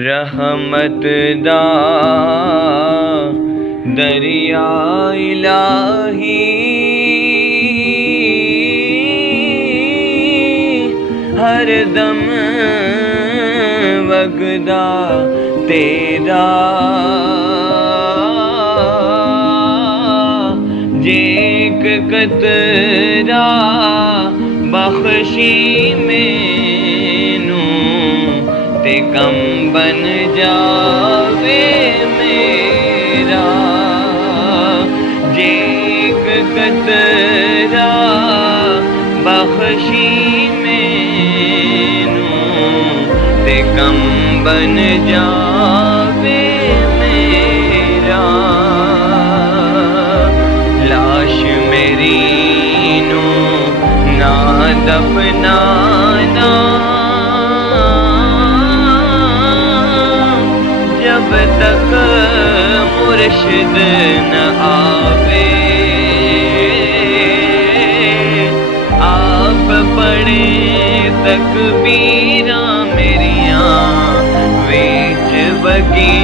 رحمت دا دریا الہی ہر دم وگدا تیرا جیک قطرہ بخشی مینوں تے کم بن جاوے میرا جیک قطرہ بخشی مینوں تے کم بن جاوے میرا لاش میری نو نہ دفنانا جب تک مرشد نہ آوے آپ پڑھے تکبیراں میریاں ویچ بگی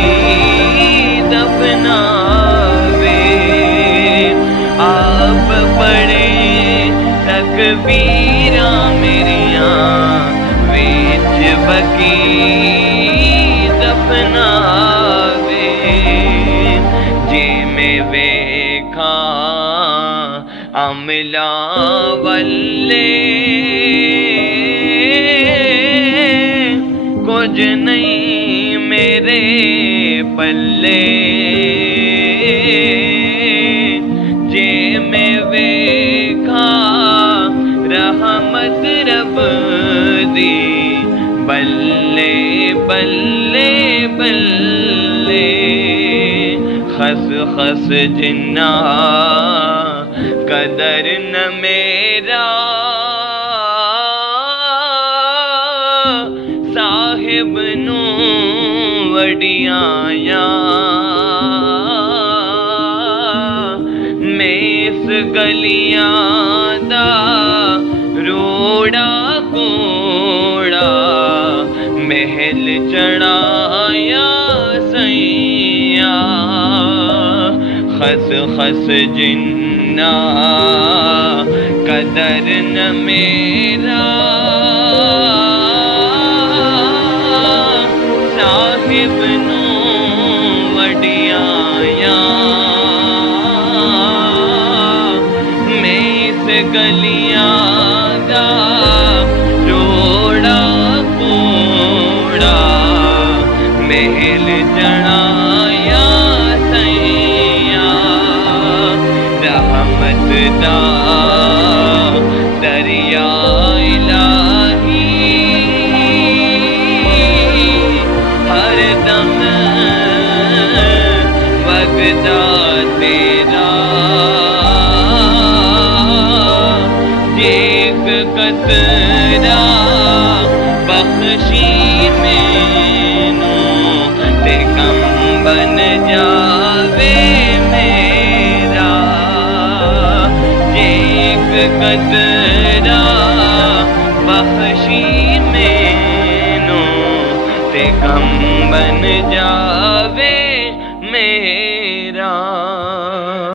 دفناوے آپ پڑھے تکبیراں میریاں ویچ بگی دفناوے جے میں ویکھاں عملاں والے کچھ نہیں میرے پلے جے میں ویکھاں رحمت رب دی بلے بلے بلے خس خس جنہ قدر نہ میرا صاحب نو وڈیاں میں اس گلیاں دا روڑا کوڑا محل چڑھایا سیاں خس خس جنہ قدر نہ میرا صاحب نو وڈیاں میں اس گلیاں دا روڑا کوڑا محل چڑھایا سیاں رحمت دا دریا الہی ہر دم وگدا تیرا ایک قطرہ بخشی مینوں تے کم بن جاوے میرا ایک قطرہ بخشی مینوں تے کم بن جاوے